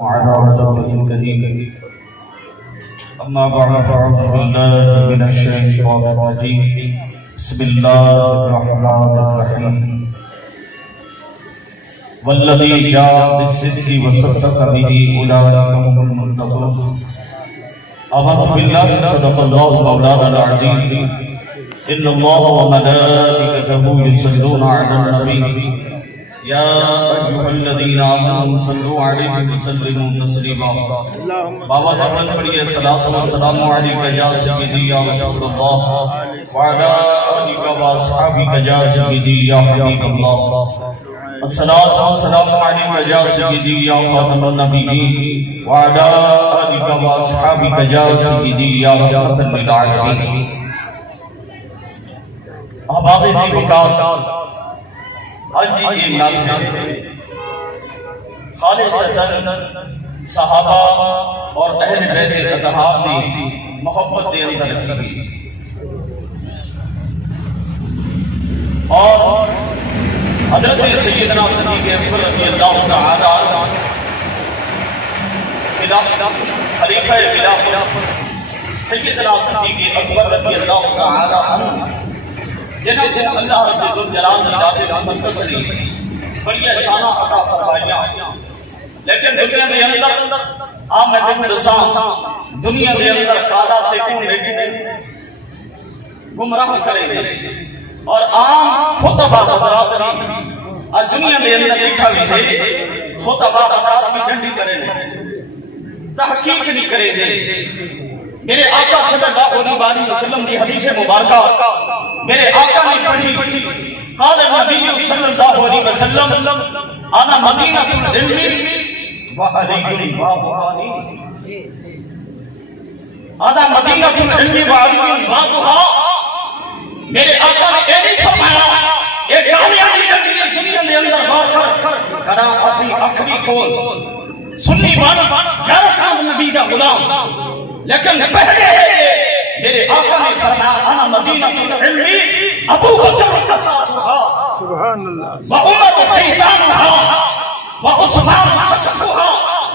وعلى رسوله الكريم أما بعد فأعوذ بالله من الشيطان الرجيم بسم الله الرحمن الرحيم والذي جاء بالصدق وصدق به أولئك هم المتقون آمنت بالله صدق الله مولانا العظيم إن الله وملائكته يصلون على النبي يا أيها الذين آمنوا صلوا عليه وسلموا تسليما بابا زمن پڑھیے الصلاۃ والسلام علیک یا سیدی یا رسول اللہ وعلى آلک واصحابک یا سیدی یا حبیب اللہ الصلاۃ والسلام علیک یا سیدی یا خاتم النبیین وعلى آلک واصحابک یا سیدی یا رحمۃ للعالمین احباب ذی وقار آج یہ نام خالصتاً صحابہ اور اہل بیت اطہار نے محبت دے اندر رکھی اور حضرت سیدنا صدیق اکبر رضی اللہ تعالی خلیفہ خلافت سیدنا صدیق اکبر رضی اللہ تعالی جنہوں کو اللہ رب الجلال نے ذات متصلی بڑی شانہ عطا فرمایا لیکن دنیا کے اندر آمد رساں دنیا کے اندر کالا تکون رہے گمراہ کریں گے اور عام خطبہ حضرات آج دنیا کے اندر لکھا بھی ہے خطبہ حضرات بھی ڈھنڈی کریں گے تحقیق نہیں کریں گے میرے آقا صلی اللہ علیہ وسلم کی حدیث مبارکہ میرے آقا نے پڑھی قال النبی صلی اللہ علیہ وسلم انا مدینہ العلم وعلیکم بابانی انا مدینہ العلم وعلیکم بابها میرے آقا نے یہ نہیں فرمایا یہ کامیابی دنیا کے اندر غور کر کرا اپنی آنکھیں کھول سنی مانا یا رکھا نبی دا غلام لیکن پہلے میرے آقا نے فرمایا انا مدینہ العلم ابو بکر قصاصها سبحان اللہ وعمر قیدانها وعثمان سقفها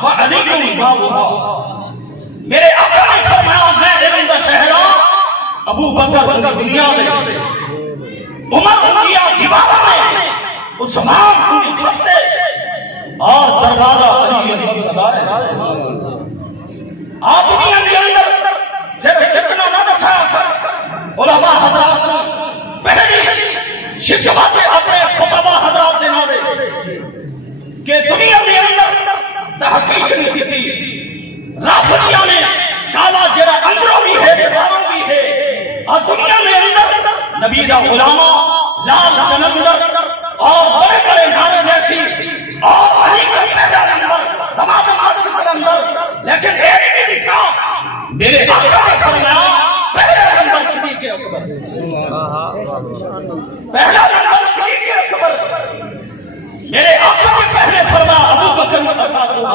وعلی بابها میرے آقا نے فرمایا میں علم دا شہرا ابو بکر دنیا میں عمر دنیا دیوارہ میں عثمان کی چھتے اور دروازہ علی بابا آپ دنیا کے اندر صرف اتنا نہ دسا علماء حضرات پہلی شکوات اپنے خطبہ حضرات دینا دے کہ دنیا کے اندر تحقیق نہیں کی تھی رافضیہ نے کالا جرا اندروں بھی ہے دیواروں بھی ہے اور دنیا کے اندر نبی دا غلامہ لال قلندر اور بڑے بڑے نعرے جیسی اور علی کا پیدا نمبر تمام معصوم قلندر لیکن ایک بھی لکھا میرے آقا نے فرمایا پہلا نمبر صدیق اکبر پہلا نمبر صدیق اکبر میرے آقا نے پہلے فرمایا ابو بکر متصاصلہ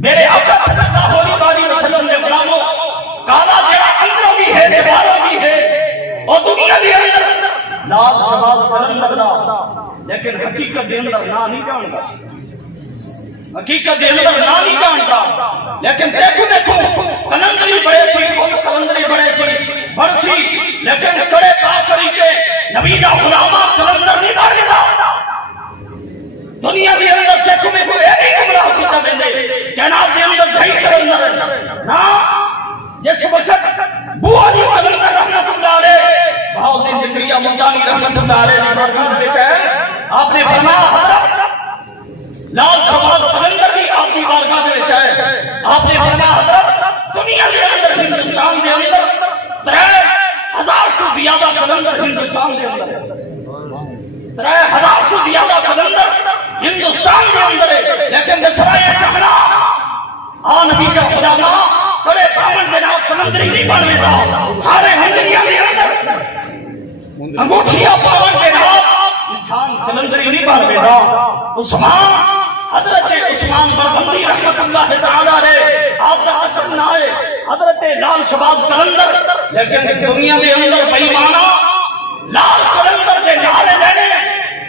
میرے آقا صلی اللہ علیہ وسلم نے غلاموں کالا جرا اندروں بھی ہے دیواروں بھی ہے اور دنیا کے اندر لال شباز قلندر دا لیکن حقیقت کے اندر نہ نہیں جانتا حقیقت کے اندر نہ نہیں جانتا لیکن دیکھو قلندری بڑے سی خود قلندری بڑے سی بڑ سی لیکن کڑے پا کری کے نبی دا غلامہ قلندر نہیں بڑھ گیا دنیا کے اندر دیکھو ایک گمراہ کیتا بندے جناب کے اندر دھائی قلندر نا جس وقت بو علی قلندر رحمت اللہ علیہ بہت دن ذکریہ ملتانی رحمت اللہ علیہ برکات دیتا ہے آپ نے فرمایا حضرت لال شباز قلندر بھی آپ کی بارگاہ میں چاہے آپ نے فرمایا حضرت دنیا کے اندر ہندوستان کے اندر 3000 کو زیادہ قلندر ہندوستان کے اندر 3000 کو زیادہ قلندر ہندوستان کے اندر ہے لیکن نسرائے چہرہ نبی کا خدا کڑے پاون جناب قلندری نہیں بڑھ لیتا سارے ہندوستان کے اندر انگوٹھیاں پاون جناب انسان قلندری نہیں بڑھ لیتا عثمان حضرت عثمان بربندی رحمت اللہ تعالیٰ علیہ آپ کا اصل نہ ہے حضرت لال شباز قلندر لیکن دنیا کے اندر بےایمانہ لال قلندر کے نعرے لینے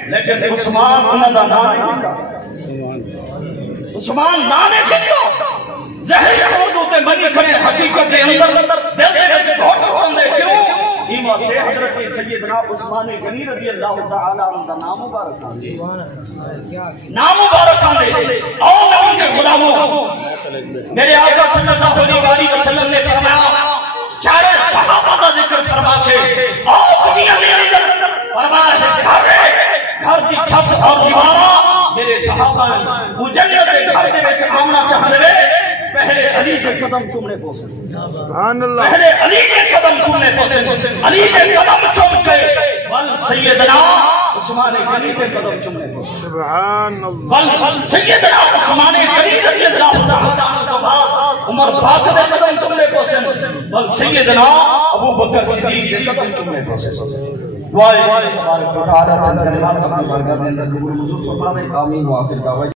لیکن عثمان انہوں کا نام نہیں عثمان نانے کھنگو زہری چھوڑ تے منی کھنے حقیقت کے اندر دل دے وچ گھوٹ ہوندے کیوں ایما سے حضرت سیدنا عثمان غنی رضی اللہ تعالی عنہ دا نام مبارک آندے نام مبارک آندے اور نبی کے غلاموں میرے آقا صلی اللہ علیہ وسلم نے فرمایا چارے صحابہ کا ذکر فرما کے اور دنیا میں اندر فرمایا گھر دی چھت اور دیوارا میرے صحابہ مجلد گھر دے وچ آونا چاہندے نے پہلے علی کے قدم چومنے پہنچے سبحان اللہ پہلے علی کے قدم چومنے پہنچے علی کے قدم چوم کے بل سیدنا عثمان غنی کے قدم چومنے پہنچے سبحان اللہ بل سیدنا عثمان غنی رضی اللہ تعالی عنہ کے بعد عمر پاک کے قدم چومنے پہنچے بل سیدنا ابو بکر صدیق کے قدم چومنے پہنچے دعائے تبارک و تعالی جل جلالہ اپنی برکت دے اندر قبول منظور فرمائے آمین واخر دعوانا